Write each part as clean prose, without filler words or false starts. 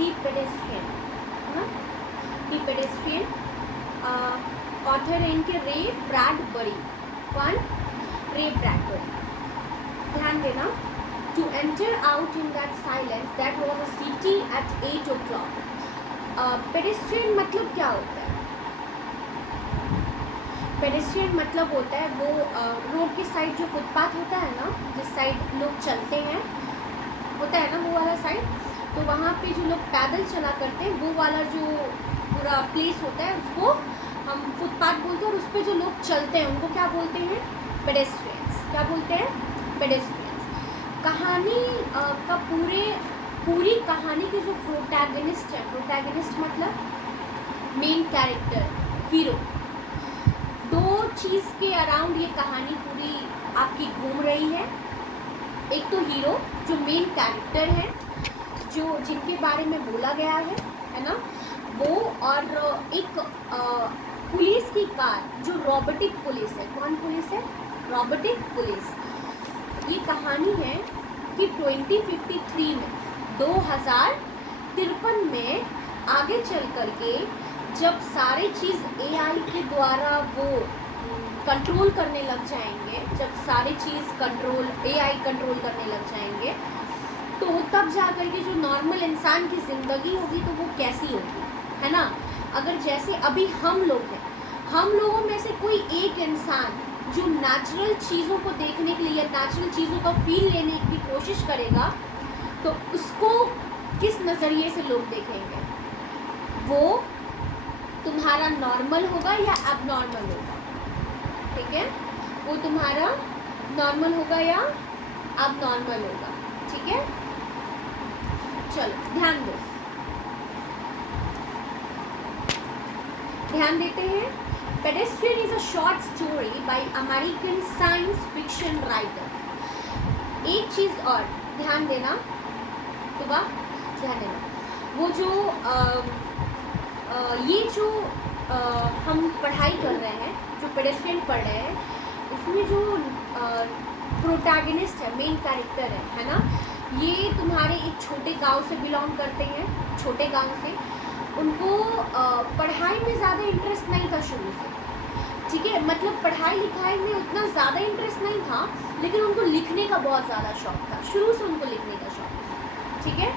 दी pedestrian, है ना, दी pedestrian. Author है इनके रे ब्रैडबरी। कौन? रे ब्रैडबरी। ध्यान देना। To enter out in that silence that was a city at 8 o'clock। Pedestrian मतलब क्या होता है? पेडेस्ट्रियन मतलब होता है वो रोड के साइड जो फुटपाथ होता है ना, जिस साइड लोग चलते हैं, होता है ना वो वाला साइड, तो वहाँ पे जो लोग पैदल चला करते हैं वो वाला जो पूरा प्लेस होता है उसको हम फुटपाथ बोलते हैं, और उस पर जो लोग चलते हैं उनको क्या बोलते हैं? पेडेस्ट्रियंस। क्या बोलते हैं? पेडेस्ट्रियंस। कहानी का पूरी कहानी के जो प्रोटैगनिस्ट है, प्रोटैगनिस्ट मतलब मेन कैरेक्टर, हीरो, दो चीज़ के अराउंड ये कहानी पूरी आपकी घूम रही है। एक तो हीरो जो मेन कैरेक्टर है, जो जिनके बारे में बोला गया है ना, वो, और एक पुलिस की कार जो रोबोटिक पुलिस है। कौन पुलिस है? Robotic police. ये कहानी है कि 2053 में, 2053 में आगे चल कर के जब सारे चीज़ एआई के द्वारा वो कंट्रोल करने लग जाएंगे, जब सारी चीज़ एआई कंट्रोल करने लग जाएंगे, तो तब जा कर के जो नॉर्मल इंसान की ज़िंदगी होगी तो वो कैसी होगी, है ना। अगर जैसे अभी हम लोग हैं, हम लोगों में से कोई एक इंसान जो नेचुरल चीज़ों को देखने के लिए, नेचुरल चीज़ों का फील लेने की कोशिश करेगा, तो उसको किस नज़रिए से लोग देखेंगे? वो तुम्हारा नॉर्मल होगा या एबनॉर्मल होगा? ठीक है, वो तुम्हारा नॉर्मल होगा या एबनॉर्मल होगा। ठीक है, चलो ध्यान दो, ध्यान देते हैं। Pedestrian is a short story by American science fiction writer. एक चीज़ और ध्यान देना, तो ध्यान देना, वो जो ये जो हम पढ़ाई कर रहे हैं, जो पेडेस्ट्रियन पढ़ रहे हैं, उसमें जो प्रोटैगनिस्ट है, मेन कैरेक्टर है ना, ये तुम्हारे एक छोटे गांव से बिलोंग करते हैं, छोटे गांव से। उनको पढ़ाई में ज़्यादा इंटरेस्ट नहीं था शुरू से, ठीक है, मतलब पढ़ाई लिखाई में उतना ज़्यादा इंटरेस्ट नहीं था, लेकिन उनको लिखने का बहुत ज़्यादा शौक था, शुरू से उनको लिखने का शौक था। ठीक है,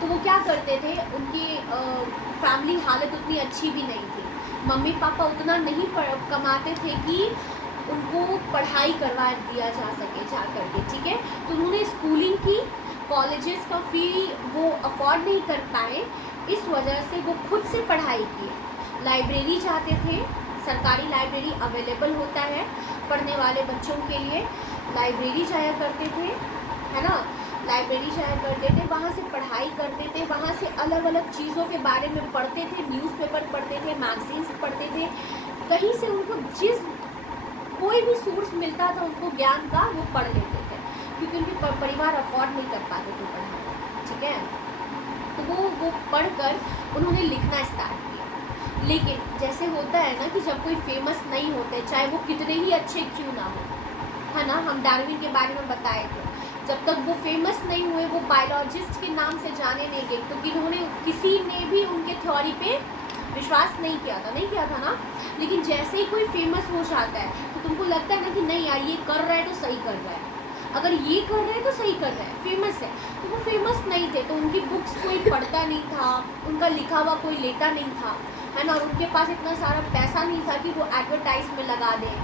तो वो क्या करते थे, उनकी फैमिली हालत उतनी अच्छी भी नहीं थी, मम्मी पापा उतना नहीं कमाते थे कि उनको पढ़ाई करवा दिया जा सके जा करके। ठीक है, तो उन्होंने स्कूलिंग की, कॉलेजेस का फ़ी वो अफोर्ड नहीं कर पाए, इस वजह से वो खुद से पढ़ाई की। लाइब्रेरी जाते थे, सरकारी लाइब्रेरी अवेलेबल होता है पढ़ने वाले बच्चों के लिए, लाइब्रेरी जाया करते थे, है ना, लाइब्रेरी जाया करते थे, वहाँ से पढ़ाई करते थे, वहाँ से अलग अलग चीज़ों के बारे में पढ़ते थे, न्यूज़पेपर पढ़ते थे, मैगजीन्स पढ़ते थे, कहीं से उनको कोई भी सोर्स मिलता था उनको ज्ञान का, वो पढ़ लेते थे, क्योंकि उनके परिवार अफोर्ड नहीं कर पाते थे पढ़ाई। ठीक है, तो वो पढ़कर उन्होंने लिखना स्टार्ट किया। लेकिन जैसे होता है ना कि जब कोई फेमस नहीं होते, चाहे वो कितने ही अच्छे क्यों ना हो, है ना, हम डार्विन के बारे में बताए थे, जब तक वो फेमस नहीं हुए, वो बायोलॉजिस्ट के नाम से जाने नहीं गए, क्योंकि किसी ने भी उनके थ्योरी पे विश्वास नहीं किया था ना। लेकिन जैसे ही कोई फेमस हो जाता है तो तुमको लगता है ना कि नहीं यार, ये कर रहा है तो सही कर रहा है, अगर ये कर रहा है तो सही कर रहा है, फेमस है। तो वो फेमस नहीं थे, तो उनकी बुक्स कोई पढ़ता नहीं था, उनका लिखा हुआ कोई लेता नहीं था, है ना, और उनके पास इतना सारा पैसा नहीं था कि वो एडवर्टाइज में लगा दें,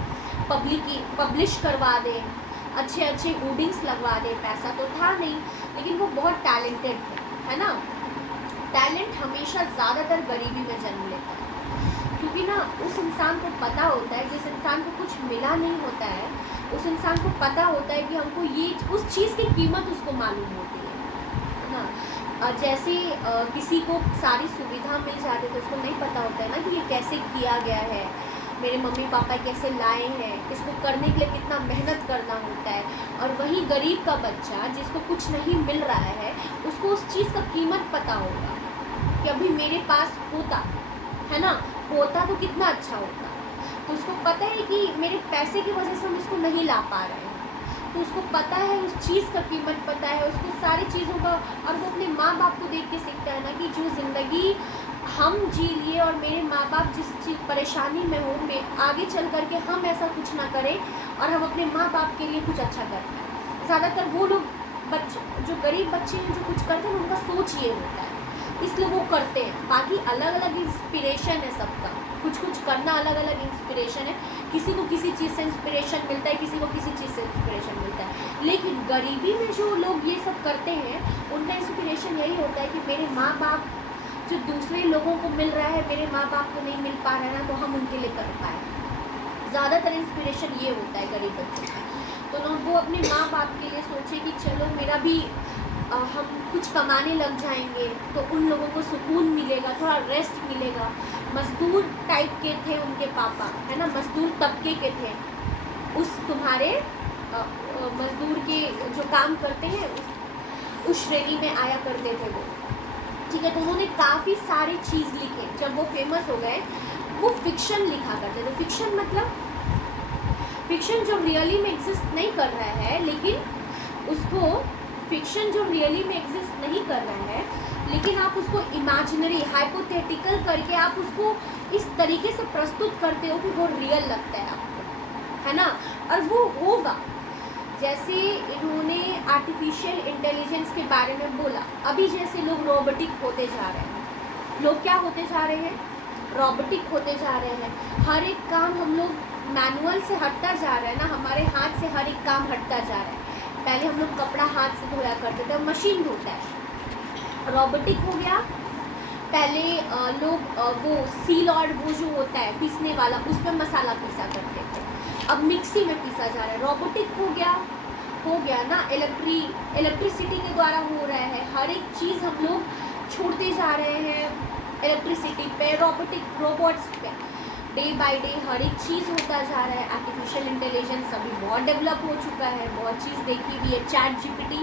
पब्लिश करवा दें, अच्छे अच्छे होर्डिंग्स लगवा दें, पैसा तो था नहीं, लेकिन वो बहुत टैलेंटेड थे, है ना। टैलेंट हमेशा ज़्यादातर गरीबी में जन्म लेता है, क्योंकि ना उस इंसान को पता होता है, जिस इंसान को कुछ मिला नहीं होता है, उस इंसान को पता होता है कि हमको ये उस चीज़ की कीमत उसको मालूम होती है ना। जैसे किसी को सारी सुविधा मिल जाती है तो उसको नहीं पता होता है ना कि ये कैसे किया गया है, मेरे मम्मी पापा कैसे लाए हैं, इसको करने के लिए कितना मेहनत करना होता है। और वही गरीब का बच्चा जिसको कुछ नहीं मिल रहा है, उसको उस चीज़ का कीमत पता होगा कि अभी मेरे पास होता, है ना, होता तो कितना अच्छा होता। तो उसको पता है कि मेरे पैसे की वजह से हम इसको नहीं ला पा रहे हैं, तो उसको पता है, उस चीज़ का कीमत पता है, उसको सारी चीज़ों का, और वो अपने माँ बाप को देख के सीखता है ना कि जो ज़िंदगी हम जी लिए और मेरे माँ बाप जिस चीज़ परेशानी में हो, मैं आगे चल कर के हम ऐसा कुछ ना करें और हम अपने माँ बाप के लिए कुछ अच्छा कर पाएँ। ज़्यादातर वो लोग बच्चे जो गरीब बच्चे हैं जो कुछ करते हैं उनका सोच ये होता है, इसलिए वो करते हैं। बाकी अलग अलग इंस्पिरेशन है सबका, कुछ कुछ करना अलग अलग इंस्पिरेशन है, किसी को किसी चीज़ से इंस्पिरेशन मिलता है, किसी को किसी चीज़ से इंस्पिरेशन मिलता है। लेकिन गरीबी में जो लोग ये सब करते हैं उनका इंस्पिरेशन यही होता है कि मेरे माँ बाप जो दूसरे लोगों को मिल रहा है मेरे माँ बाप को नहीं मिल पा रहा है ना, तो हम उनके लिए कर पाए। ज़्यादातर इंस्पिरेशन ये होता है गरीब बच्चों का। तो ना वो अपने माँ बाप के लिए सोचे कि चलो मेरा भी हम कुछ कमाने लग जाएंगे तो उन लोगों को सुकून मिलेगा, थोड़ा रेस्ट मिलेगा। मज़दूर टाइप के थे उनके पापा, है ना, मज़दूर तबके के थे, उस तुम्हारे मज़दूर के जो काम करते हैं उस श्रेणी में आया करते थे वो, ठीक है। तो उन्होंने काफ़ी सारी चीज़ लिखे। जब वो फेमस हो गए वो फिक्शन लिखा करते थे। फिक्शन मतलब फिक्शन जो रियली में एग्जिस्ट नहीं कर रहा है, लेकिन उसको फिक्शन जो रियली में एग्जिस्ट नहीं कर रहा है लेकिन आप उसको इमेजिनरी हाइपोथेटिकल करके आप उसको इस तरीके से प्रस्तुत करते हो कि वो रियल लगता है आपको, है ना, और वो होगा। जैसे इन्होंने आर्टिफिशियल इंटेलिजेंस के बारे में बोला, अभी जैसे लोग रोबोटिक होते जा रहे हैं, लोग क्या होते जा रहे हैं, रोबोटिक होते जा रहे हैं। हर एक काम हम लोग मैनुअल से हटता जा रहा है ना, हमारे हाथ से हर एक काम हटता जा रहा है। पहले हम लोग कपड़ा हाथ से धोया करते थे, अब मशीन धोता है, रोबोटिक हो गया। पहले लोग वो सील और वो जो होता है पीसने वाला, उसमें मसाला पीसा करते थे, अब मिक्सी में पीसा जा रहा है, रोबोटिक हो गया ना। इलेक्ट्रिसिटी के द्वारा हो रहा है, हर एक चीज़ हम लोग छोड़ते जा रहे हैं इलेक्ट्रिसिटी पे, रोबोट्स पे। डे बाय डे हर एक चीज़ होता जा रहा है। आर्टिफिशियल इंटेलिजेंस अभी बहुत डेवलप हो चुका है, बहुत चीज़ देखी हुई है। ChatGPT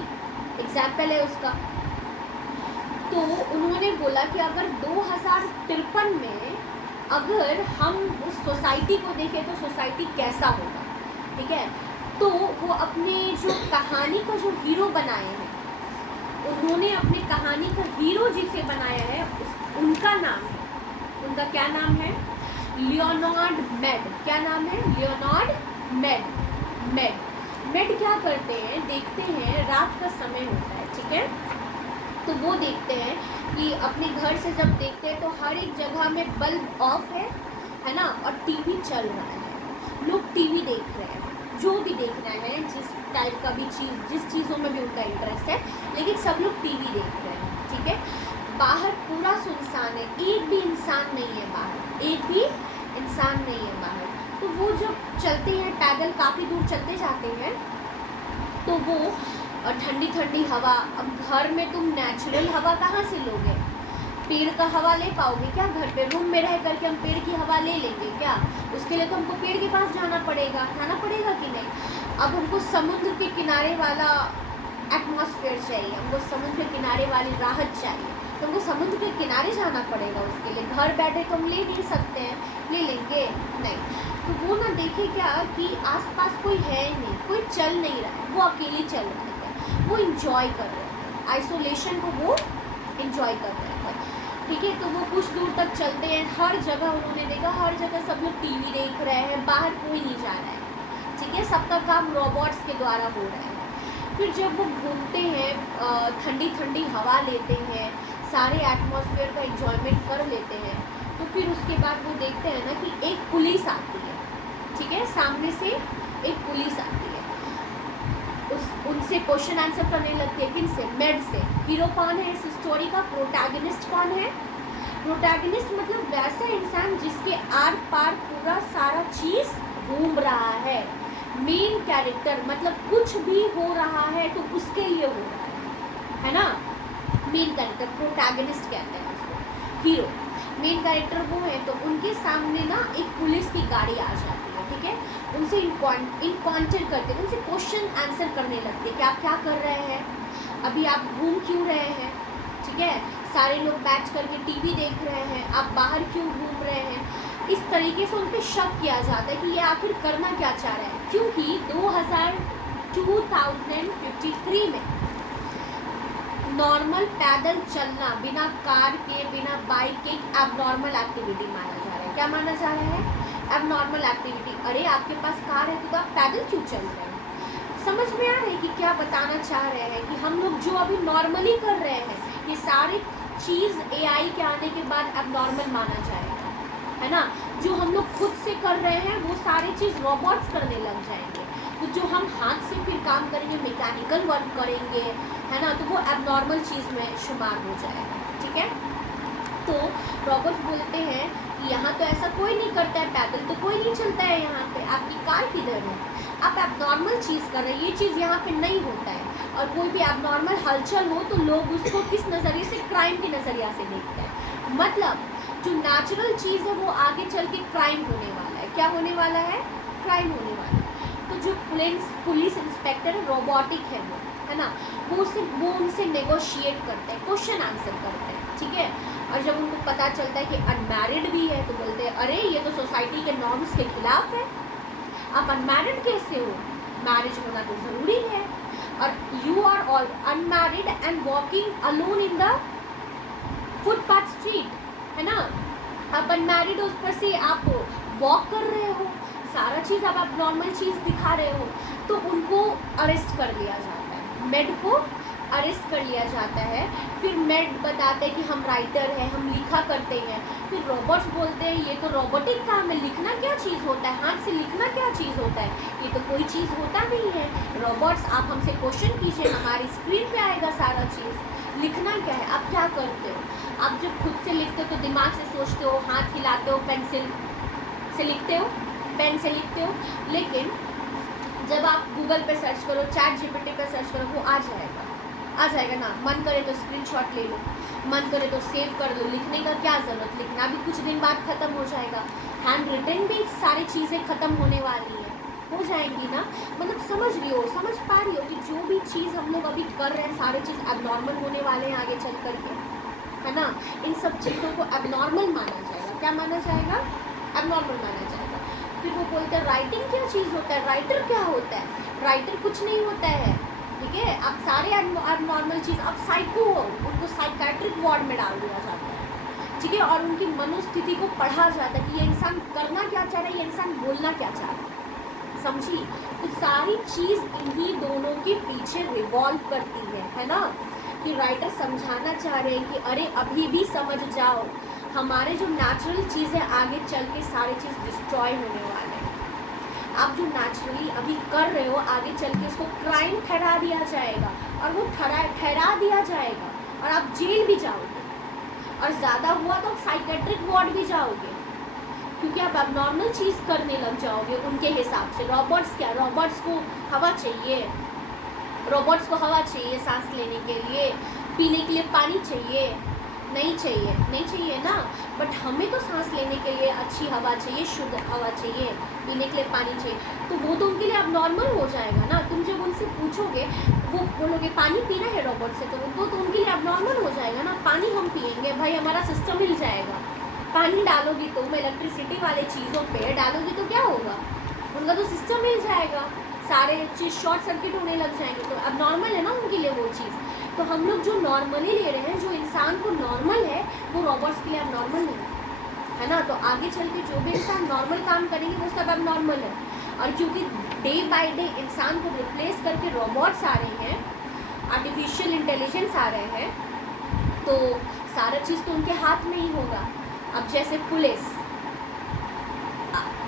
एग्जाम्पल है उसका। तो उन्होंने बोला कि अगर 2053 में अगर हम उस सोसाइटी को देखें तो सोसाइटी कैसा होगा, ठीक है। तो वो अपने जो कहानी का जो हीरो बनाए हैं, उन्होंने अपने कहानी का हीरो जिसे बनाया है उनका नाम है, उनका क्या नाम है, लियोनार्ड मेड। क्या नाम है, लियोनार्ड मेड क्या करते हैं, देखते हैं रात का समय होता है, ठीक है, तो वो देखते हैं कि अपने घर से जब देखते हैं तो हर एक जगह में बल्ब ऑफ है ना, और टीवी चल रहा है, लोग टीवी देख रहे हैं, जो भी देखना है, जिस टाइप का भी चीज़, जिस चीज़ों में भी उनका इंटरेस्ट है, लेकिन सब लोग टीवी देख रहे हैं, ठीक है। बाहर पूरा सुनसान है, एक भी इंसान नहीं है बाहर, एक भी इंसान नहीं है बाहर। तो वो जब चलते हैं पैदल, काफ़ी दूर चलते जाते हैं, तो वो ठंडी ठंडी हवा, अब घर में तुम नेचुरल हवा कहाँ से लोगे, पेड़ का हवा ले पाओगे क्या, घर पे रूम में रह करके हम पेड़ की हवा ले लेंगे क्या, उसके लिए तो हमको पेड़ के पास जाना पड़ेगा कि नहीं। अब हमको समुद्र के किनारे वाला एटमॉस्फेयर चाहिए, हमको समुद्र के किनारे वाली राहत चाहिए, तो हमको समुद्र के किनारे जाना पड़ेगा उसके लिए। घर बैठे तो हम ले नहीं सकते हैं, ले लेंगे नहीं। तो वो ना देखे क्या कि आसपास कोई है नहीं, कोई चल नहीं रहा है, वो अकेले चल रहा है, वो इंजॉय कर रहे हैं, आइसोलेशन को वो इंजॉय कर रहे हैं, ठीक है। तो वो कुछ दूर तक चलते हैं, हर जगह उन्होंने देखा, हर जगह सब लोग टीवी देख रहे हैं, बाहर कोई नहीं जा रहा है, ठीक है, सबका काम रोबोट्स के द्वारा हो रहा है। फिर जब वो घूमते हैं, ठंडी ठंडी हवा लेते हैं, सारे एटमॉस्फेयर का एंजॉयमेंट कर लेते हैं, तो फिर उसके बाद वो देखते हैं ना कि एक पुलिस आती है, ठीक है, सामने से एक पुलिस आती है, उनसे क्वेश्चन आंसर करने लगती है, किन से, मेड से। हीरो कौन है इस स्टोरी का, प्रोटैगनिस्ट कौन है, प्रोटैगनिस्ट मतलब वैसा इंसान जिसके आर पार पूरा सारा चीज़ घूम रहा है। मेन कैरेक्टर मतलब कुछ भी हो रहा है तो उसके लिए हो रहा है ना, मेन कैरेक्टर प्रोटैगनिस्ट कहते हैं उसको, हीरो। मेन कैरेक्टर वो है, तो उनके सामने ना एक पुलिस की गाड़ी आ जाती है, ठीक है, उनसे इनकाउंटर करते हैं, उनसे क्वेश्चन आंसर करने लगते हैं कि आप क्या कर रहे हैं, अभी आप घूम क्यों रहे हैं, ठीक है, सारे लोग बैठ करके टीवी देख रहे हैं, आप बाहर क्यों घूम रहे हैं। इस तरीके से उन पर शक किया जाता है कि ये आखिर करना क्या चाह रहे हैं, क्योंकि 2053 में नॉर्मल पैदल चलना बिना कार के, बिना बाइक के एबनॉर्मल एक्टिविटी माना जा रहा है। क्या माना जा रहा है? Abnormal activity. अरे आपके पास कार है तो आप पैदल क्यों चल रहे हैं? समझ में आ रहा है कि क्या बताना चाह रहे हैं कि हम लोग जो अभी नॉर्मली कर रहे हैं ये सारी चीज़ AI के आने के बाद एबनॉर्मल माना जाएगा, है ना। जो हम लोग खुद से कर रहे हैं वो सारी चीज़ रोबोट्स करने लग जाएंगे। तो जो हम हाथ से फिर काम करेंगे, मैकेनिकल वर्क करेंगे, है ना, तो वो एबनॉर्मल चीज़ में शुमार हो जाएगा। ठीक है, तो रोबोट्स बोलते हैं कि यहाँ तो ऐसा कोई नहीं करता है, पैदल तो कोई नहीं चलता है, यहाँ पे आपकी कार किधर है? आप एबनॉर्मल चीज़ कर रहे हैं, ये चीज़ यहाँ पे नहीं होता है। और कोई भी एबनॉर्मल हलचल हो तो लोग उसको किस नज़रिए से? क्राइम के नज़रिया से देखते हैं। मतलब जो नेचुरल चीज़ है वो आगे चल के क्राइम होने वाला है। क्या होने वाला है? क्राइम होने वाला है। तो जो पुलिस इंस्पेक्टर है, रोबोटिक है वो, है ना, वो उनसे नेगोशिएट करते हैं, क्वेश्चन आंसर करते हैं। ठीक है, और जब उनको पता चलता है कि अनमैरिड भी है तो बोलते हैं अरे ये तो सोसाइटी के नॉर्म्स के खिलाफ है, आप अनमैरिड कैसे हो? मैरिज होना तो ज़रूरी है। और you are all unmarried and walking alone in the footpath street, है ना, आप अनमैरिड उस पर से आप वॉक कर रहे हो, सारा चीज़ आप नॉर्मल चीज़ दिखा रहे हो, तो उनको अरेस्ट कर लिया जाता है। मेड को अरेस्ट कर लिया जाता है। फिर मेड बताते हैं कि हम राइटर हैं, हम लिखा करते हैं। फिर रोबोट्स बोलते हैं ये तो रोबोटिक काम है, लिखना क्या चीज़ होता है, हाथ से लिखना क्या चीज़ होता है, ये तो कोई चीज़ होता नहीं है। रोबोट्स आप हमसे क्वेश्चन कीजिए, हमारी स्क्रीन पे आएगा सारा चीज़। लिखना क्या है? आप क्या करते हो? आप जब खुद से लिखते हो तो दिमाग से सोचते हो, हाथ हिलाते हो, पेंसिल से लिखते हो, पेन से लिखते हो। लेकिन जब आप गूगल पे सर्च करो, ChatGPT पे सर्च करो, वो आ जाएगा ना। मन करे तो स्क्रीनशॉट ले लो, मन करे तो सेव कर लो। लिखने का क्या ज़रूरत? लिखना भी कुछ दिन बाद ख़त्म हो जाएगा। हैंड रिटन भी सारी चीज़ें ख़त्म होने वाली हैं, हो जाएंगी ना। मतलब समझ पा रही हो कि जो भी चीज़ हम लोग अभी कर रहे हैं सारी चीज़ एबनॉर्मल होने वाले हैं आगे चल करके, है ना। इन सब चीज़ों को एबनॉर्मल माना जाएगा। क्या माना जाएगा? एबनॉर्मल माना जाएगा। फिर वो बोलते हैं राइटिंग क्या चीज़ होता है, राइटर क्या होता है? राइटर कुछ नहीं होता है। ठीक है, अब सारे एबनॉर्मल चीज़, अब साइको हो उनको साइकेट्रिक वार्ड में डाल दिया जाता है। ठीक है, और उनकी मनोस्थिति को पढ़ा जाता है कि ये इंसान करना क्या चाह रहा है, ये इंसान बोलना क्या चाह रहा है। समझी? तो सारी चीज़ इन्हीं दोनों के पीछे रिवॉल्व करती है ना। कि राइटर समझाना चाह रहे हैं कि अरे अभी भी समझ जाओ, हमारे जो नेचुरल चीज़ें आगे चल के सारी चीज़ डिस्ट्रॉय होने वाले हैं। आप जो नेचुरली अभी कर रहे हो आगे चल के उसको क्राइम ठहरा दिया जाएगा, और वो ठहरा दिया जाएगा और आप जेल भी जाओगे, और ज़्यादा हुआ तो साइकेट्रिक वार्ड भी जाओगे, क्योंकि आप एबनॉर्मल चीज़ करने लग जाओगे उनके हिसाब से। रोबोट्स क्या? रोबोट्स को हवा चाहिए, रोबोट्स को हवा चाहिए सांस लेने के लिए, पीने के लिए पानी चाहिए, नहीं चाहिए ना। बट हमें तो सांस लेने के लिए अच्छी हवा चाहिए, शुद्ध हवा चाहिए, पीने के लिए पानी चाहिए, तो वो तो उनके लिए अब नॉर्मल हो जाएगा ना। तुम जब उनसे पूछोगे वो बोलोगे पानी पीना है रोबोट से, तो वो तो उनके लिए अब नॉर्मल हो जाएगा ना। पानी हम पिएंगे भाई, हमारा सिस्टम हिल जाएगा। पानी डालोगी तुम इलेक्ट्रिसिटी वाले चीज़ों पे डालोगी तो क्या होगा? उनका तो सिस्टम हिल जाएगा, सारे चीज़ शॉर्ट सर्किट होने लग जाएंगे। तो अब नॉर्मल है ना उनके लिए वो चीज़। तो हम लोग जो नॉर्मली ले रहे हैं, जो इंसान को नॉर्मल है वो रोबोट्स के लिए अब नॉर्मल नहीं है ना। तो आगे चल के जो भी इंसान नॉर्मल काम करेंगे वो सब अब नॉर्मल है। और क्योंकि डे बाय डे इंसान को रिप्लेस करके रोबोट्स आ रहे हैं, आर्टिफिशियल इंटेलिजेंस आ रहे हैं, तो सारा चीज़ तो उनके हाथ में ही होगा। अब जैसे पुलिस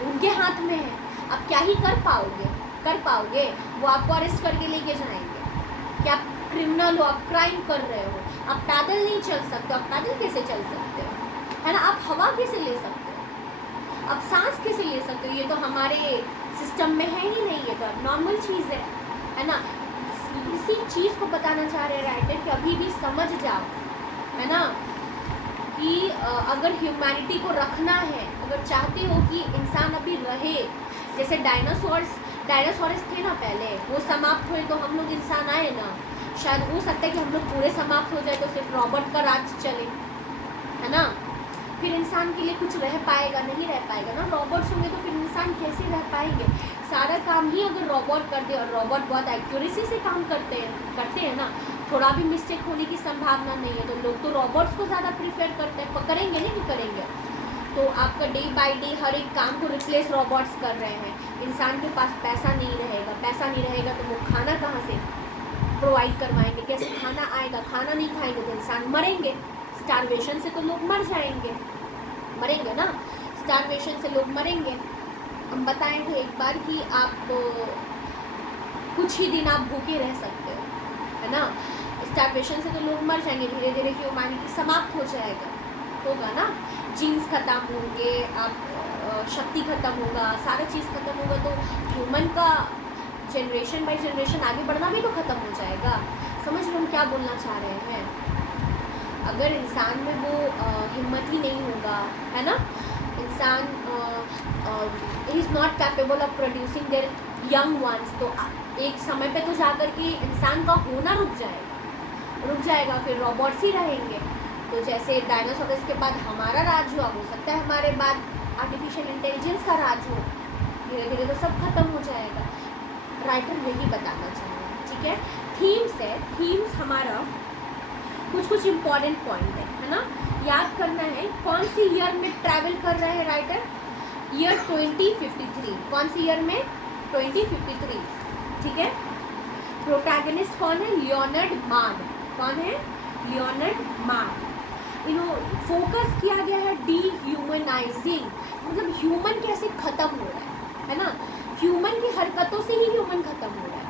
उनके हाथ में है, अब क्या ही कर पाओगे? वो आपको अरेस्ट करके लेके जाएंगे कि आप क्रिमिनल हो, आप क्राइम कर रहे हो, आप पैदल नहीं चल सकते। आप पैदल कैसे चल सकते हो, है ना? आप हवा कैसे ले सकते हो, आप सांस कैसे ले सकते हो? ये तो हमारे सिस्टम में है ही नहीं, ये तो नॉर्मल चीज़ है ना। इसी चीज़ को बताना चाह रहे राइटर कि अभी भी समझ जाओ, है ना, कि अगर ह्यूमैनिटी को रखना है, अगर चाहते हो कि इंसान अभी रहे, जैसे डायनासोरस थे ना पहले, वो समाप्त हुए तो हम लोग इंसान आए ना। शायद हो सकता है कि हम लोग पूरे समाप्त हो जाए तो सिर्फ रोबोट का राज चले, है ना। फिर इंसान के लिए कुछ रह पाएगा? नहीं रह पाएगा ना। रोबोट्स होंगे तो फिर इंसान कैसे रह पाएंगे? सारा काम ही अगर रोबोट कर दे, और रोबोट बहुत एक्यूरेसी से काम करते हैं ना, थोड़ा भी मिस्टेक होने की संभावना नहीं है, तो लोग तो रोबोट्स को ज़्यादा प्रीफर करते हैं, करेंगे नहीं कि करेंगे। तो आपका डे बाय डे हर एक काम को रिप्लेस रोबोट्स कर रहे हैं। इंसान के पास पैसा नहीं रहेगा तो वो खाना कहाँ से प्रोवाइड करवाएंगे, कैसे खाना आएगा? खाना नहीं खाएंगे तो इंसान मरेंगे, स्टारवेशन से तो लोग मर जाएंगे, मरेंगे ना, स्टारवेशन से लोग मरेंगे। हम बताए थे एक बार कि आप कुछ ही दिन आप भूखे रह सकते हो, है ना, स्टारवेशन से तो लोग मर जाएंगे, धीरे धीरे ह्यूमैनिटी समाप्त हो जाएगा, होगा ना, जीन्स खत्म होंगे, आप शक्ति खत्म होगा, सारा चीज़ खत्म होगा, तो ह्यूमन का जनरेशन बाय जनरेशन आगे बढ़ना भी तो ख़त्म हो जाएगा। समझ लो हम क्या बोलना चाह रहे हैं। अगर इंसान में वो हिम्मत ही नहीं होगा, है ना, इंसान he is not capable of producing there young ones, तो एक समय पे तो जाकर के इंसान का होना रुक जाएगा, फिर रोबोट्स ही रहेंगे। तो जैसे डायनासोरस के बाद हमारा राज हुआ, हो सकता है हमारे बाद आर्टिफिशियल इंटेलिजेंस का राज हो, धीरे धीरे तो सब खत्म हो जाएगा। राइटर यही बताना चाह रहे हैं, ठीक है। थीम्स हमारा कुछ इम्पॉर्टेंट पॉइंट है ना, याद करना है। कौन सी ईयर में ट्रैवल कर रहे हैं राइटर? ईयर 2053। कौन सी ईयर में? 2053, ठीक है। प्रोटैगनिस्ट कौन है? लियोनार्ड मान। कौन है? लियोनार्ड मान। फोकस किया गया है डीह्यूमनाइजिंग, मतलब ह्यूमन कैसे खत्म हो रहा है ना, ह्यूमन की हरकतों से ही ह्यूमन खत्म हो रहा है,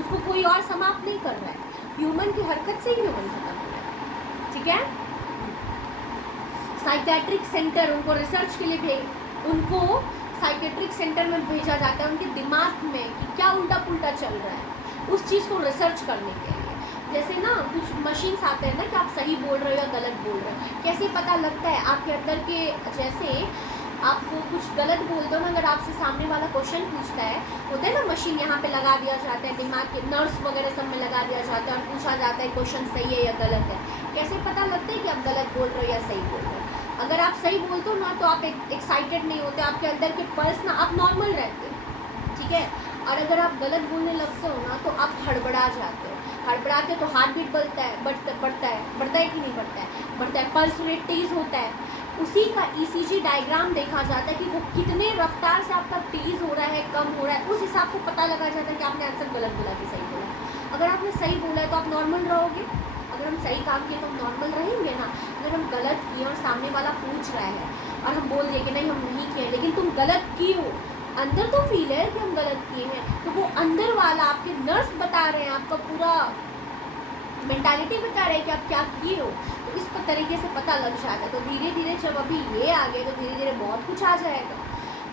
उसको कोई और समाप्त नहीं कर रहा है, ह्यूमन की हरकत से ही ह्यूमन खत्म हो रहा है, ठीक है। साइकेट्रिक सेंटर, उनको रिसर्च के लिए उनको साइकेट्रिक सेंटर में भेजा जाता है, उनके दिमाग में कि क्या उल्टा पुल्टा चल रहा है, उस चीज़ को रिसर्च करने के लिए। जैसे ना कुछ मशीन्स आते हैं ना कि आप सही बोल रहे हो या गलत बोल रहे हो, कैसे पता लगता है आपके अंदर के, जैसे आप कुछ गलत बोलते हो ना, अगर आपसे सामने वाला क्वेश्चन पूछता है, होता है ना, मशीन यहाँ पे लगा दिया जाता है, दिमाग के नर्व्स वगैरह सब में लगा दिया जाता है और पूछा जाता है क्वेश्चन सही है या गलत है। कैसे पता लगता है कि आप गलत बोल रहे हो या सही बोल रहे हो? अगर आप सही बोलते हो ना तो आप एक्साइटेड नहीं होते, आपके अंदर के पल्स ना, आप नॉर्मल रहते हो, ठीक है। और अगर आप गलत बोलने लगते हो ना तो आप हड़बड़ा जाते हो, हड़बड़ाते तो हार्ट बीट बढ़ता है कि नहीं बढ़ता है, पल्स रेट तेज होता है। उसी का ECG डायग्राम देखा जाता है कि वो कितने रफ्तार से आपका तेज हो रहा है, कम हो रहा है, उस हिसाब से पता लगा जाता है कि आपने आंसर गलत बोला कि सही बोला। अगर आपने सही बोला है तो आप नॉर्मल रहोगे, अगर हम सही काम किए तो हम नॉर्मल रहेंगे ना। अगर हम गलत किए और सामने वाला पूछ रहा है और हम बोल दिए कि नहीं हम नहीं किए, लेकिन तुम गलत किए हो, अंदर तो फील है कि हम गलत किए हैं, तो वो अंदर वाला आपके नर्व्स बता रहे हैं, आपका पूरा मेंटालिटी बता रहे हैं कि आप क्या किए हो, तो इस तरीके से पता लग जाता है। तो धीरे धीरे जब अभी ये आ गए तो धीरे धीरे बहुत कुछ आ जाएगा।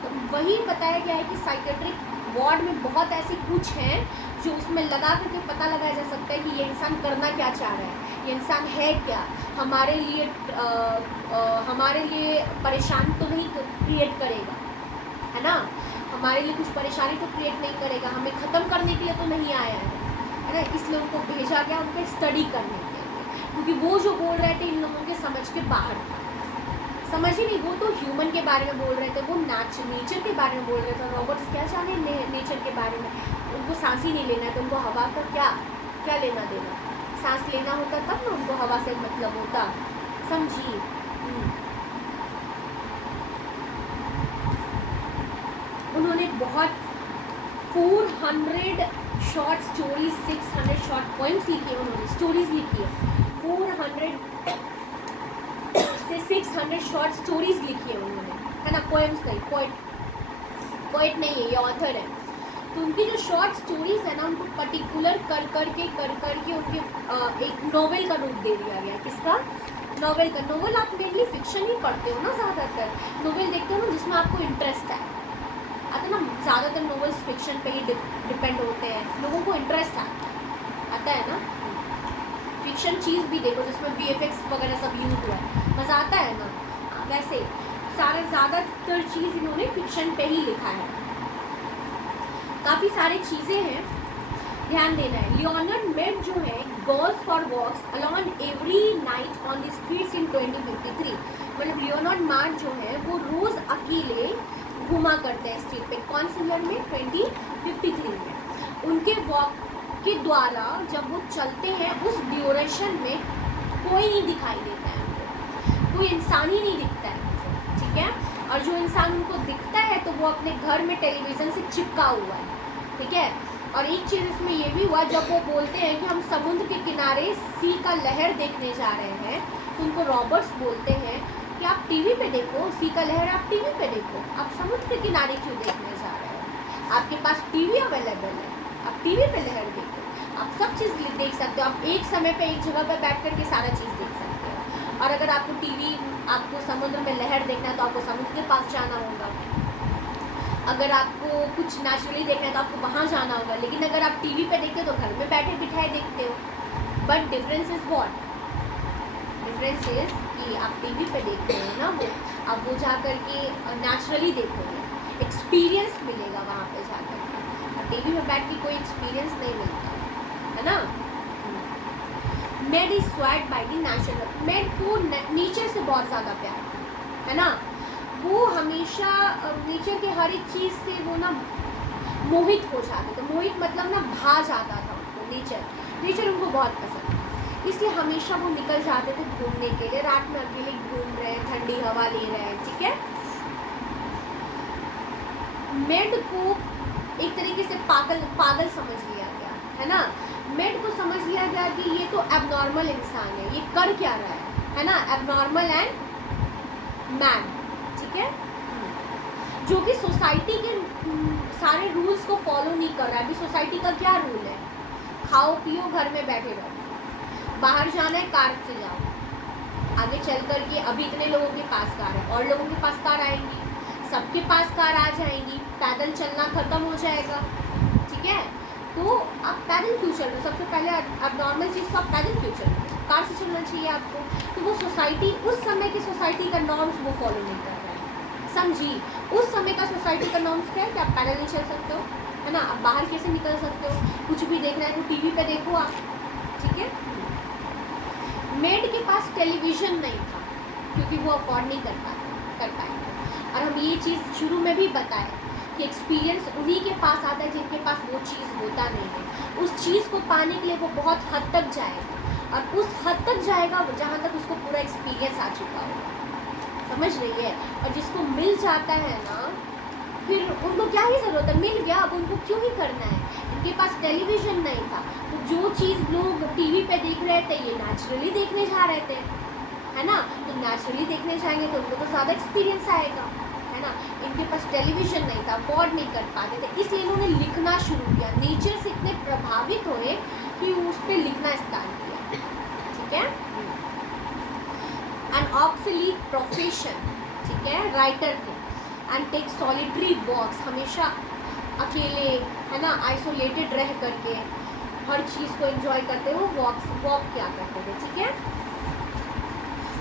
तो वही बताया गया है कि साइकेट्रिक वार्ड में बहुत ऐसी कुछ हैं जो उसमें लगा करके पता लगाया जा सकता है कि ये इंसान करना क्या चाह रहा है, ये इंसान है क्या, हमारे लिए परेशान तो नहीं क्रिएट करेगा, है ना, हमारे लिए कुछ परेशानी तो क्रिएट नहीं करेगा, हमें ख़त्म करने के लिए तो नहीं आया है ना। इसलिए उनको भेजा गया उनको स्टडी करने के लिए, क्योंकि वो जो बोल रहे थे इन लोगों के समझ के बाहर था, समझ ही नहीं। वो तो ह्यूमन के बारे में बोल रहे थे, वो नेचर के बारे में बोल रहे थे। रॉबर्ट्स क्या जाने नेचर के बारे में, उनको सांस ही नहीं लेना है तो उनको हवा का क्या लेना देना, सांस लेना होता तब ना उनको हवा से मतलब होता, समझिए। उन्होंने बहुत 400 शॉर्ट स्टोरीज, 600 शॉर्ट पोइम्स लिखी है, उन्होंने स्टोरीज लिखी है, 400 से 600 शॉर्ट स्टोरीज लिखी है उन्होंने, है ना, पोएम्स नहीं, पोएट नहीं है, ये ऑथर है। तो उनकी जो शॉर्ट स्टोरीज है ना, उनको पर्टिकुलर कर करके उनके एक नॉवेल का रूप दे दिया गया। किसका? नॉवेल का। नॉवेल आप मेनली फिक्शन ही पढ़ते हो ना, ज़्यादातर नॉवेल देखते हो ना जिसमें आपको इंटरेस्ट है, आता ना, ज़्यादातर नॉवेल्स फिक्शन पे ही डिपेंड होते हैं, लोगों को इंटरेस्ट आता है ना। फिक्शन चीज़ भी देखो जिसमें VFX वगैरह सब यूज़ हुआ है, मज़ा आता है ना। वैसे सारा ज़्यादातर चीज़ इन्होंने फिक्शन पे ही लिखा है, काफ़ी सारी चीज़ें हैं, ध्यान देना है। लियोनार्ड मेट जो है goes for walks along every night on the streets in 2053, मतलब लियोनार्ड मार्ट जो है वो रोज़ अकेले घुमा करते हैं स्ट्रीट पे। कौन से ईयर में? 2053 में। उनके वॉक के द्वारा जब वो चलते हैं उस ड्यूरेशन में कोई नहीं दिखाई देता है उनको, कोई इंसान ही नहीं दिखता है, ठीक है। और जो इंसान उनको दिखता है तो वो अपने घर में टेलीविज़न से चिपका हुआ है, ठीक है। और एक चीज़ इसमें ये भी हुआ, जब वो बोलते हैं कि हम समुद्र के किनारे सी का लहर देखने जा रहे हैं, तो उनको रॉबर्ट्स बोलते हैं कि आप टीवी पे देखो, सी का लहर आप टीवी पे देखो, आप समुद्र के किनारे क्यों देखने जा रहे हो? आपके पास टीवी अवेलेबल है, आप टीवी पे लहर देखो, आप सब चीज़ देख सकते हो, आप एक समय पे एक जगह पर बैठ कर के सारा चीज़ देख सकते हो। और अगर आपको समुद्र में लहर देखना है तो आपको समुद्र के पास जाना होगा। अगर आपको कुछ नेचुरली देखना है तो आपको वहाँ जाना होगा। लेकिन अगर आप टीवी पे देखते हो तो घर में बैठे बिठाए देखते हो। But difference is what? Difference is कि आप टीवी पे देखते हो ना, वो अब वो जा कर के नेचुरली देखोगे, एक्सपीरियंस मिलेगा वहाँ पे जा कर के। और टीवी में बैठ के कोई एक्सपीरियंस नहीं मिलता है ना। Made is sweat by the natural. Made को नेचर से बहुत ज़्यादा प्यार है ना, वो हमेशा नेचर के हर एक चीज़ से वो ना मोहित हो जाते थे। मोहित मतलब ना भा जाता था उनको नेचर उनको बहुत पसंद था, इसलिए हमेशा वो निकल जाते थे घूमने के लिए। रात में अकेले घूम रहे हैं, ठंडी हवा ले रहे हैं, ठीक है। मेड को एक तरीके से पागल समझ लिया गया है ना। मेड को समझ लिया गया कि ये तो एबनॉर्मल इंसान है, ये कर क्या रहा है ना, एबनॉर्मल एंड मैड, ठीक है, जो कि सोसाइटी के सारे रूल्स को फॉलो नहीं कर रहा है। अभी सोसाइटी का क्या रूल है? खाओ पियो, घर में बैठे रहो, बाहर जाना है कार से जाओ। आगे चल कर के अभी इतने लोगों के पास कार है, और लोगों के पास कार आएंगी, सबके पास कार आ जाएंगी, पैदल चलना ख़त्म हो जाएगा, ठीक है। तो आप पैदल क्यों चल रहे हो? सबसे पहले अब नॉर्मल चीज़ तो आप पैदल क्यों चल रहे हो? कार से चलना चाहिए आपको। तो वो सोसाइटी, उस समय की सोसाइटी का नॉर्म्स वो फॉलो नहीं कर रहे हैं, समझी। उस समय का सोसाइटी का नॉर्म्स क्या है कि आप पैदल नहीं चल सकते हो, है ना। आप बाहर कैसे निकल सकते हो? कुछ भी देखना है तो टीवी पे देखो आप, ठीक है। मेड के पास टेलीविज़न नहीं था क्योंकि वो अफोर्ड नहीं कर पाए। और हम ये चीज़ शुरू में भी बताए कि एक्सपीरियंस उन्हीं के पास आता है जिनके पास वो चीज़ होता नहीं है। उस चीज़ को पाने के लिए वो बहुत हद तक जाएगा, और उस हद तक जाएगा जहाँ तक उसको पूरा एक्सपीरियंस आ चुका होगा, समझ रही है। और जिसको मिल जाता है ना, फिर उनको क्या ही ज़रूरत है, मिल गया, अब उनको क्यों ही करना है। इनके पास टेलीविज़न नहीं था, तो जो चीज़ लोग टीवी पे देख रहे थे ये नेचुरली देखने जा रहे थे, है ना। तो नेचुरली देखने जाएंगे तो उनको तो ज़्यादा एक्सपीरियंस आएगा, है ना। इनके पास टेलीविज़न नहीं था, अफोर्ड नहीं कर पाते थे, इसलिए इन्होंने लिखना शुरू किया। नेचर से इतने प्रभावित हुए कि उस पर लिखना स्टार्ट किया, ठीक है। एन ऑब्सोलीट प्रोफेशन, ठीक है, राइटर थे। एंड टेक सॉलिटरी वॉक्स, हमेशा अकेले, है ना, आइसोलेटेड रह करके हर चीज़ को एंजॉय करते हुए वॉक किया करते थे, ठीक है।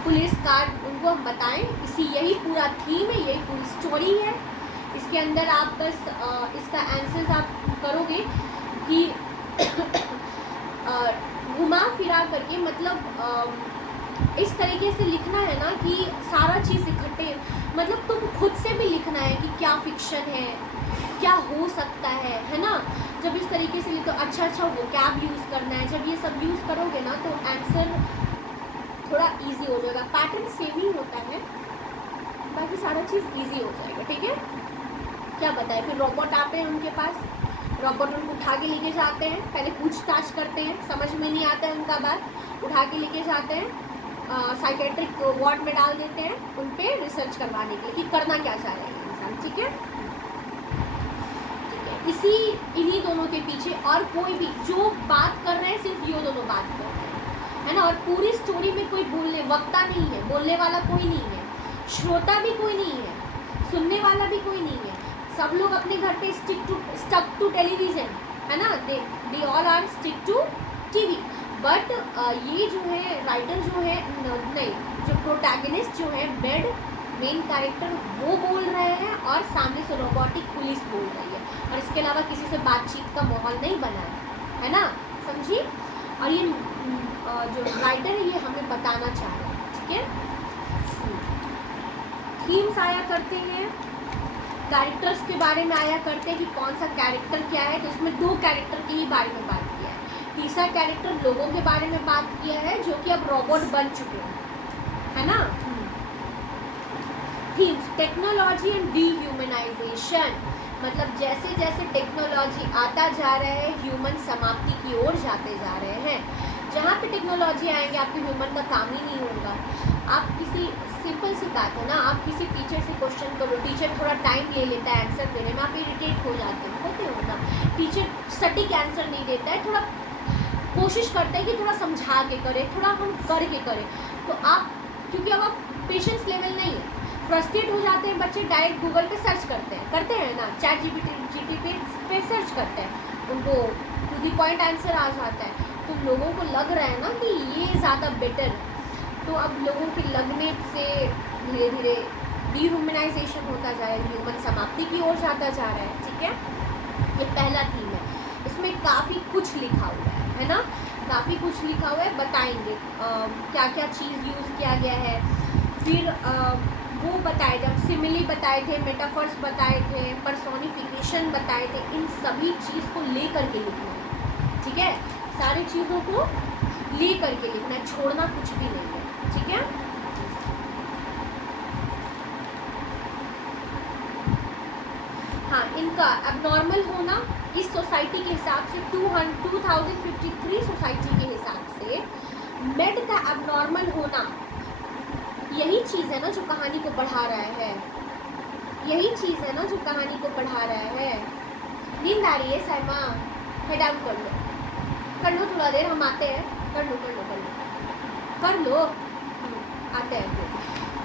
पुलिस कार्ड उनको हम बताएं, यही पूरा थीम है, यही पूरी स्टोरी है। इसके अंदर आप बस इसका आंसर्स आप करोगे कि घुमा फिरा करके, मतलब इस तरीके से लिखना है ना कि सारा चीज़ इकट्ठे, मतलब तुम खुद से भी लिखना है कि क्या फिक्शन है, क्या हो सकता है ना। जब इस तरीके से लिखो, अच्छा वो कैब यूज़ करना है, जब ये सब यूज़ करोगे ना तो आंसर थोड़ा इजी हो जाएगा। पैटर्न सेम ही होता है, बाकी सारा चीज़ इजी हो जाएगा, ठीक है। क्या बताए, फिर रोबोट आते हैं उनके पास, रोबोट उनको उठा के लेके जाते हैं, पहले पूछताछ करते हैं, समझ में नहीं आता है उनका बात, उठा के लेके जाते हैं, साइकेट्रिक वार्ड में डाल देते हैं, उन पर रिसर्च करवाने के लिए कि करना क्या चाह रहे हैं इंसान, ठीक है। इन्हीं दोनों के पीछे और कोई भी जो बात कर रहे हैं सिर्फ ये दोनों बात कर रहे हैं, है ना। और पूरी स्टोरी में कोई वक्ता नहीं है, बोलने वाला कोई नहीं है, श्रोता भी कोई नहीं है, सुनने वाला भी कोई नहीं है। सब लोग अपने घर पे स्टक टू टेलीविज़न, है ना, they all are stick to TV. But ये जो है राइटर जो है, नहीं, जो प्रोटैगनिस्ट जो है मेन कैरेक्टर, वो बोल रहे हैं और सामने से रोबोटिक पुलिस बोल रही है, और इसके अलावा किसी से बातचीत का माहौल नहीं बना है ना, समझी। और ये जो राइटर है ये हमें बताना चाह रहे हैं, ठीक है। थीम्स आया करते हैं, कैरेक्टर्स के बारे में आया करते हैं कि कौन सा कैरेक्टर क्या है, तो इसमें 2 कैरेक्टर के ही बारे में बात किया है। तीसरा कैरेक्टर लोगों के बारे में बात किया है जो कि अब रोबोट बन चुके हैं, है ना। थीम्स टेक्नोलॉजी एंड डीह्यूमनाइजेशन, मतलब जैसे जैसे टेक्नोलॉजी आता जा रहा है ह्यूमन समाप्ति की ओर जाते जा रहे हैं। जहाँ पे टेक्नोलॉजी आएंगे आपके ह्यूमन का काम ही नहीं होगा। आप किसी सिंपल सी बात है ना, आप किसी टीचर से क्वेश्चन करो, टीचर थोड़ा टाइम ले लेता है आंसर देने में, आप इरिटेट हो जाते हो, होते हो ना। टीचर सटीक आंसर नहीं देता है, थोड़ा कोशिश करता है कि थोड़ा समझा के करे, थोड़ा हम करके करें, तो आप क्योंकि अब आप पेशेंस लेवल नहीं है, फ्रस्ट्रेट हो जाते हैं बच्चे, डायरेक्ट गूगल पे सर्च करते हैं ना, चैट जीपीटी पे सर्च करते हैं, उनको टू दी पॉइंट आंसर आ जाता है। तो लोगों को लग रहा है ना कि ये ज़्यादा बेटर, तो अब लोगों के लगने से धीरे धीरे डीह्यूमनाइजेशन होता जा रहा है, ह्यूमन समाप्ति की ओर जाता जा रहा है। ठीक है, ये पहला थीम है, इसमें काफ़ी कुछ लिखा हुआ है ना, काफ़ी कुछ लिखा हुआ है, बताएंगे क्या क्या चीज़ यूज़ किया गया है। फिर वो बताए थे, हम सिमिली बताए थे, मेटाफर्स बताए थे, पर्सोनिफिकेशन बताए थे, इन सभी चीज़ को ले करके लिखना है। ठीक है, सारी चीज़ों को ले करके लिखना है, छोड़ना कुछ भी नहीं है। ठीक है, हाँ, इनका एबनॉर्मल होना इस सोसाइटी के हिसाब से 2053 सोसाइटी के हिसाब से मेड का एबनॉर्मल होना, यही चीज़ है ना जो कहानी को बढ़ा रहा है, यही चीज़ है ना जो कहानी को बढ़ा रहा है। नींद आ रही है साइमा, हेड डाउन कर लो थोड़ा देर, हम आते हैं, कर लो आते हैं फिर।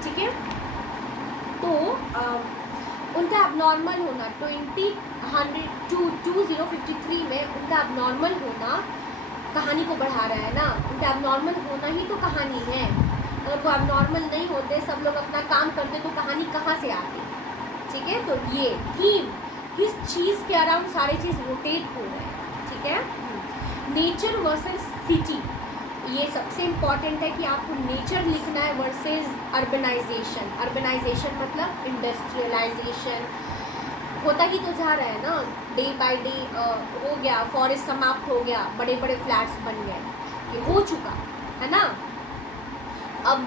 ठीक है, तो उनका एबनॉर्मल होना 2053 में उनका एबनॉर्मल होना कहानी को बढ़ा रहा है ना, उनका एबनॉर्मल होना ही तो कहानी है। अगर वो एबनॉर्मल नहीं होते, सब लोग अपना काम करते, तो कहानी कहाँ से आती। ठीक है, तो ये थीम किस चीज़ के अराउंड सारी चीज़ रोटेट हो रहा है। ठीक है, नेचर वर्सेस सिटी, ये सबसे इम्पॉर्टेंट है कि आपको नेचर लिखना है वर्सेस अर्बनाइजेशन। अर्बनाइजेशन मतलब इंडस्ट्रियलाइजेशन होता ही तो जा रहा है ना, डे बाय डे हो गया, फॉरेस्ट समाप्त हो गया, बड़े बड़े फ्लैट्स बन गए, ये हो चुका है ना। अब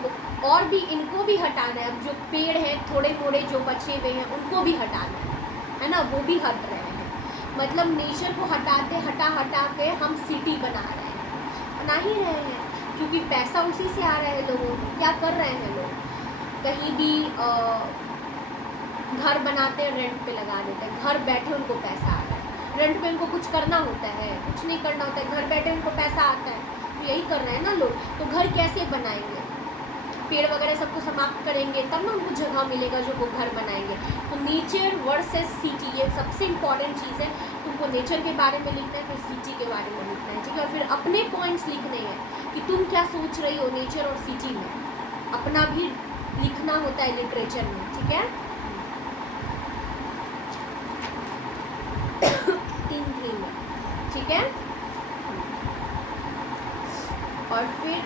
और भी इनको भी हटाना है, अब जो पेड़ हैं थोड़े मोड़े जो बचे हुए हैं उनको भी हटाना है ना, वो भी हट रहे हैं। मतलब नेचर को हटा के हम सिटी बना ही रहे हैं, क्योंकि पैसा उसी से आ रहा है लोगों को। क्या कर रहे हैं लोग, कहीं भी घर बनाते हैं, रेंट पे लगा देते हैं, घर बैठे उनको पैसा आ रहा है। रेंट पे उनको कुछ करना होता है, कुछ नहीं करना होता है, घर बैठे उनको पैसा आता है, तो यही कर रहे हैं ना लोग। तो घर कैसे बनाएंगे, पेड़ वगैरह सबको समाप्त करेंगे तब ना उनको जगह मिलेगा जो वो घर बनाएंगे। तो नेचर वर्सेस सिटी, ये सबसे इम्पॉर्टेंट चीज़ है। तुमको नेचर के बारे में लिखना है, फिर सिटी के बारे में लिखना है। ठीक है, और फिर अपने पॉइंट्स लिखने हैं कि तुम क्या सोच रही हो नेचर और सिटी में, अपना भी लिखना होता है लिटरेचर में। ठीक है, 3 थीम है। ठीक है, और फिर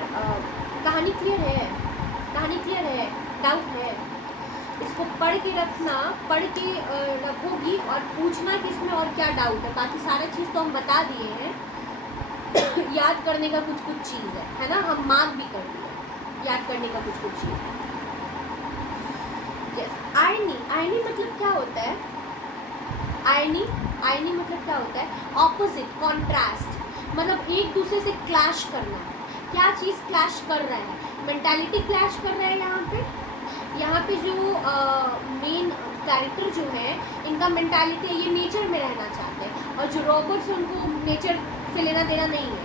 कहानी क्लियर है, डाउट है, इसको पढ़ के रखोगी और पूछना कि इसमें और क्या डाउट है। बाकी सारा चीज़ तो हम बता दिए हैं। याद करने का कुछ चीज़ है ना, हम मार्क भी कर दिए, याद करने का कुछ चीज़ है। यस, आयनी मतलब क्या होता है, आयनी मतलब क्या होता है, ऑपोजिट, कॉन्ट्रास्ट, मतलब एक दूसरे से क्लैश करना। क्या चीज़ क्लैश कर रहा है, मेंटालिटी क्लैश कर रहा है। यहाँ पे जो मेन कैरेक्टर जो है, इनका मेंटालिटी, ये नेचर में रहना चाहते हैं, और जो रोबोट्स हैं उनको नेचर से लेना देना नहीं है।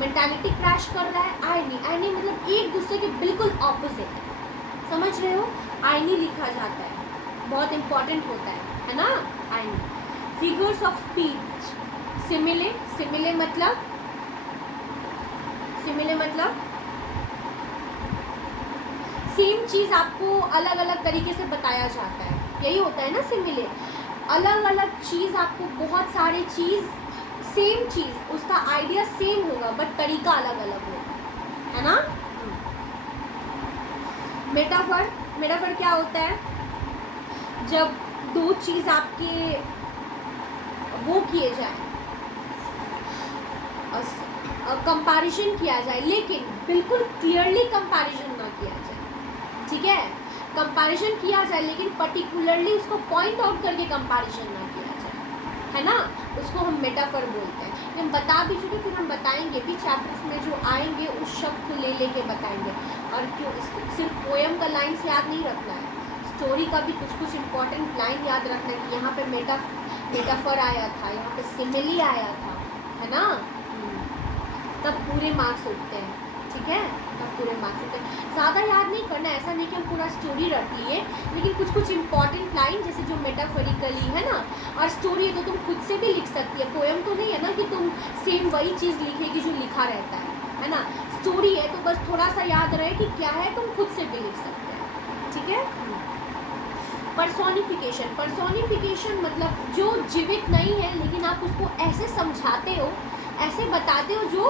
मेंटालिटी क्रैश कर रहा है। आईनी मतलब एक दूसरे के बिल्कुल ऑपोजिट, समझ रहे हो। आईनी लिखा जाता है, बहुत इंपॉर्टेंट होता है ना आईनी। फिगर्स ऑफ स्पीच, सिमिले मतलब सेम चीज़ आपको अलग अलग तरीके से बताया जाता है, यही होता है ना सिमिले। अलग अलग चीज़ आपको, बहुत सारी चीज़, सेम चीज़, उसका आइडिया सेम होगा बट तरीका अलग अलग होगा, है ना। मेटाफर क्या होता है, जब दो चीज़ आपके वो किए जाए, कंपैरिजन किया जाए, लेकिन बिल्कुल क्लियरली कंपैरिजन ना किया जाए, ठीक है। कंपैरिजन किया जाए लेकिन पर्टिकुलरली उसको पॉइंट आउट करके कंपैरिजन ना किया जाए, है ना, उसको हम मेटाफर बोलते हैं। हम बता भी चुके, फिर हम बताएंगे भी चैप्टर्स में जो आएंगे उस शब्द को ले लेके बताएंगे। और क्यों सिर्फ पोएम का लाइन्स याद नहीं रखना है, स्टोरी का भी कुछ कुछ इंपॉर्टेंट लाइन याद रखना है कि यहाँ पे मेटाफर आया था, यहाँ पे सिमिली आया था, है ना, तब पूरे मार्क्स उठते हैं, ठीक है, तब पूरे मार्क्स उठते हैं। ज़्यादा याद नहीं करना, ऐसा नहीं कि हम पूरा स्टोरी रख लिए, लेकिन कुछ कुछ इंपॉर्टेंट लाइन जैसे जो मेटाफोरिकली है ना, और स्टोरी है तो तुम खुद से भी लिख सकती है, पोएम तो नहीं है ना कि तुम सेम वही चीज़ लिखेगी जो लिखा रहता है ना, स्टोरी है तो बस थोड़ा सा याद रहे कि क्या है, तुम खुद से भी लिख सकते हैं, ठीक है। पर्सोनिफिकेशन मतलब जो जीवित नहीं है लेकिन आप उसको ऐसे समझाते हो, ऐसे बताते हो जो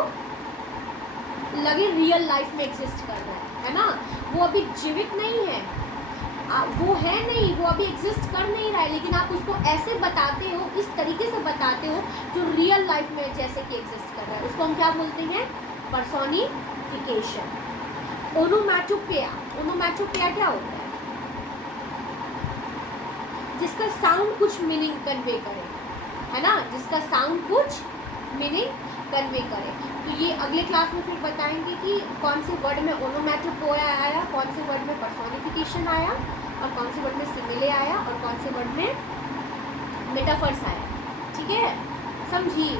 लगे रियल लाइफ में एग्जिस्ट कर रहा है ना, वो अभी जीवित नहीं है, वो है नहीं, वो अभी एग्जिस्ट कर नहीं रहा है, लेकिन आप उसको ऐसे बताते हो, इस तरीके से बताते हो जो रियल लाइफ में जैसे कि एग्जिस्ट कर रहा है, उसको हम क्या बोलते हैं, पर्सोनिफिकेशन। ओनोमैटोपोइया क्या होता है, जिसका साउंड कुछ मीनिंग कन्वे करे, है ना, जिसका साउंड कुछ मीनिंग कन्वे करे। तो ये अगले क्लास में फिर बताएंगे कि कौन से वर्ड में ओनोमैटोपोइया आया, कौन से वर्ड में पर्सोनिफिकेशन आया, और कौन से वर्ड में सिमिले आया, और कौन से वर्ड में मेटाफर्स आया, ठीक है, समझिए।